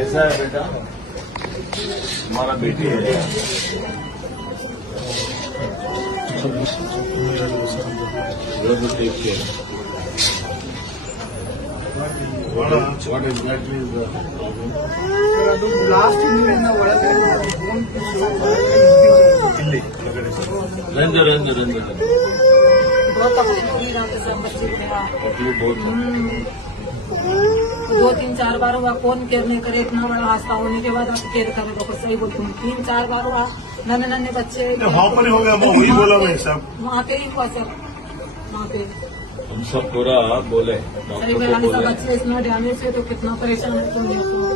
ऐसा है बेटा हमारा बेटी है take care what exactly is the problem? Last Ranjan, Ranjan, Ranjan. बहुत तकलीफ़ हुई रात से बच्चे को। मेरा तकलीफ़ बहुत है। दो तीन चार बार हुआ कौन केयर नहीं करे इतना बड़ा हादसा होने के बाद आप केयर करे तो सही बोलती हूँ। तीन चार बार हुआ नन्हे नन्हे बच्चे। वहाँ पर हो गया वही बोला मैं सब वहाँ पे ही हुआ सर वहाँ पे। हम सब पूरा बोले अरे बोले। बच्चे इतना डैमेज है तो कितना परेशान है तुम देखो।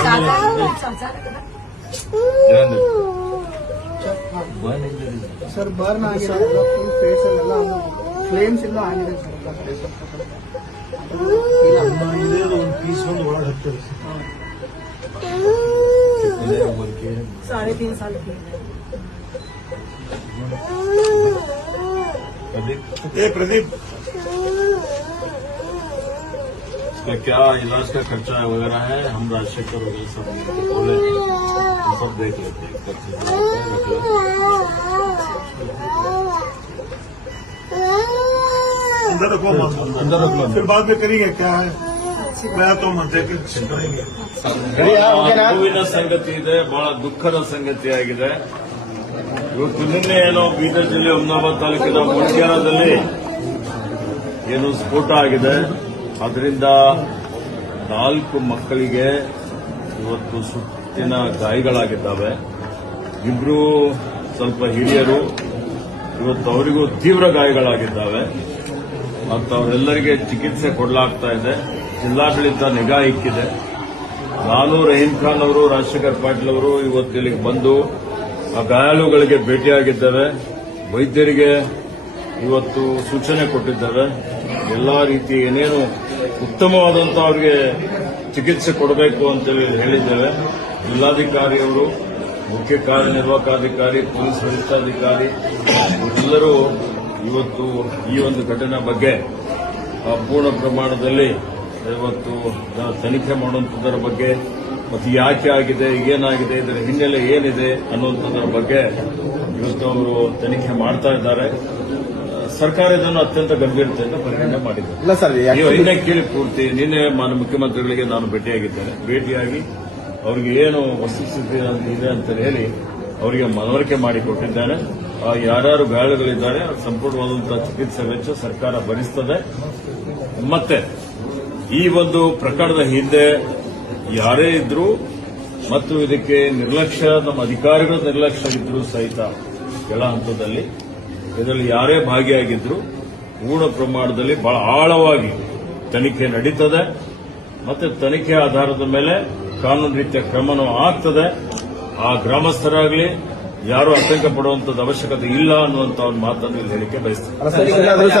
ही था। हाँ, रंज, रंज उसको। अरे, रंज, रंज, रंज, रंज, चाचा रंज, चाचा रंज। Burn injury. ಸರ್ ಬರ್ನ್ ಆಗಿದೆ ಫುಲ್ ಫೇಸ್ ಅಲ್ಲೆಲ್ಲ ಫ್ಲೇಮ್ಸ್ ಎಲ್ಲ ಆಗಿದೆ ಸರ್ ಇದೇ ಒಂದು ಪೀಸ್ ಒಂದು ಒಳಗೆ ಹತ್ತಿರ कितने उम्र के हैं? साढ़े तीन साल की प्रदीप ए प्रदीप इसका क्या इलाज का खर्चा वगैरह है हम राजशेखर वगैरह सब मिलके बोले हम सब देख लेते हैं कब से जो होता है, रख लेते अंदर रखो मत हैं। अंदर रख लो फिर बाद में करेंगे क्या है मैं तो मत देख करेंगे ನೋವಿನ ಸಂಗತಿ ಇದೆ ಬಹಳ ದುಃಖದ ಸಂಗತಿಯಾಗಿದೆ ಇವತ್ತು ನಿನ್ನೆ ಏನೋ ಬೀದರ್ ಜಿಲ್ಲೆ ಹುಮ್ನಾಬಾದ್ ತಾಲೂಕಿನ ಮುಳ್ಗ್ಯಾನದಲ್ಲಿ ಏನು ಸ್ಫೋಟ ಆಗಿದೆ ಅದರಿಂದ ನಾಲ್ಕು ಮಕ್ಕಳಿಗೆ ಇವತ್ತು ಸುತ್ತಿನ ಗಾಯಗಳಾಗಿದ್ದಾವೆ. ಇಬ್ರು ಸ್ವಲ್ಪ ಹಿರಿಯರು, ಇವತ್ತು ಅವರಿಗೂ ತೀವ್ರ ಗಾಯಗಳಾಗಿದ್ದಾವೆ. ಮತ್ತು ಅವರೆಲ್ಲರಿಗೆ ಚಿಕಿತ್ಸೆ ಕೊಡಲಾಗ್ತಾ ಇದೆ. ಜಿಲ್ಲಾಡಳಿತ ನಿಗಾ ಇಕ್ಕಿದೆ. ನಾನು ರಹೀಂ ಖಾನ್ ಅವರು, ರಾಜಶೇಖರ್ ಪಾಟೀಲ್ ಅವರು ಇವತ್ತು ಇಲ್ಲಿಗೆ ಬಂದು ಆ ಗಾಯಾಳುಗಳಿಗೆ ಭೇಟಿಯಾಗಿದ್ದೇವೆ. ವೈದ್ಯರಿಗೆ ಇವತ್ತು ಸೂಚನೆ ಕೊಟ್ಟಿದ್ದೇವೆ. ಎಲ್ಲಾ ರೀತಿ ಏನೇನು ಉತ್ತಮವಾದಂಥ ಅವರಿಗೆ ಚಿಕಿತ್ಸೆ ಕೊಡಬೇಕು ಅಂತೇಳಿ ಹೇಳಿದ್ದೇವೆ. ಜಿಲ್ಲಾಧಿಕಾರಿಯವರು, ಮುಖ್ಯ ಕಾರ್ಯನಿರ್ವಾಹಕಾಧಿಕಾರಿ, ಪೊಲೀಸ್ ವರಿಷ್ಠಾಧಿಕಾರಿ, ಇವರೆಲ್ಲರೂ ಇವತ್ತು ಈ ಒಂದು ಘಟನೆ ಬಗ್ಗೆ ಪೂರ್ಣ ಪ್ರಮಾಣದಲ್ಲಿ ಇವತ್ತು ತನಿಖೆ ಮಾಡುವಂಥದ್ದರ ಬಗ್ಗೆ ಮತ್ತು ಯಾಕೆ ಆಗಿದೆ, ಏನಾಗಿದೆ, ಇದರ ಹಿನ್ನೆಲೆ ಏನಿದೆ ಅನ್ನುವಂಥದ್ರ ಬಗ್ಗೆ ಇವತ್ತು ಅವರು ತನಿಖೆ ಮಾಡ್ತಾ ಇದ್ದಾರೆ. ಸರ್ಕಾರ ಇದನ್ನು ಅತ್ಯಂತ ಗಂಭೀರತೆಯಿಂದ ಪರಿಗಣನೆ ಮಾಡಿದೆ ಇಲ್ಲ ಸರ್ ನೀವು ನಿನ್ನೆ ಕೇಳಿ ಪೂರ್ತಿ ನಿನ್ನೆ ಮಾನ್ಯ ಮುಖ್ಯಮಂತ್ರಿಗಳಿಗೆ ನಾನು ಭೇಟಿಯಾಗಿದ್ದೇನೆ. ಭೇಟಿಯಾಗಿ ಅವರಿಗೆ ಏನು ವಸ್ತುಸ್ಥಿತಿ ಇದೆ ಅಂತ ಹೇಳಿ ಅವರಿಗೆ ಮನವರಿಕೆ ಮಾಡಿಕೊಟ್ಟಿದ್ದೇನೆ. ಯಾರ್ಯಾರು ಗಾಯಾಳುಗಳಿದ್ದಾರೆ ಅವ್ರ ಸಂಪೂರ್ಣವಾದಂತಹ ಚಿಕಿತ್ಸೆ ವೆಚ್ಚ ಸರ್ಕಾರ ಭರಿಸ್ತದೆ. ಮತ್ತೆ ಈ ಒಂದು ಪ್ರಕರಣದ ಹಿಂದೆ ಯಾರೇ ಇದ್ರು ಮತ್ತು ಇದಕ್ಕೆ ನಿರ್ಲಕ್ಷ್ಯ ನಮ್ಮ ಅಧಿಕಾರಿಗಳ ನಿರ್ಲಕ್ಷ್ಯ ಇದ್ರು ಸಹಿತ ಕೆಳ ಹಂತದಲ್ಲಿ ಇದರಲ್ಲಿ ಯಾರೇ ಭಾಗಿಯಾಗಿದ್ರು ಪೂರ್ಣ ಪ್ರಮಾಣದಲ್ಲಿ ಬಹಳ ಆಳವಾಗಿ ತನಿಖೆ ನಡೀತದೆ. ಮತ್ತೆ ತನಿಖೆ ಆಧಾರದ ಮೇಲೆ ಕಾನೂನು ರೀತಿಯ ಕ್ರಮನೂ ಆಗ್ತದೆ. ಆ ಗ್ರಾಮಸ್ಥರಾಗಲಿ ಯಾರು ಆತಂಕ ಪಡುವಂತದ್ದು ಅವಶ್ಯಕತೆ ಇಲ್ಲ ಅನ್ನುವಂತ ಒಂದು ಮಾತನ್ನು ಇಲ್ಲಿ ಹೇಳಿಕೆ ಏನಾದ್ರು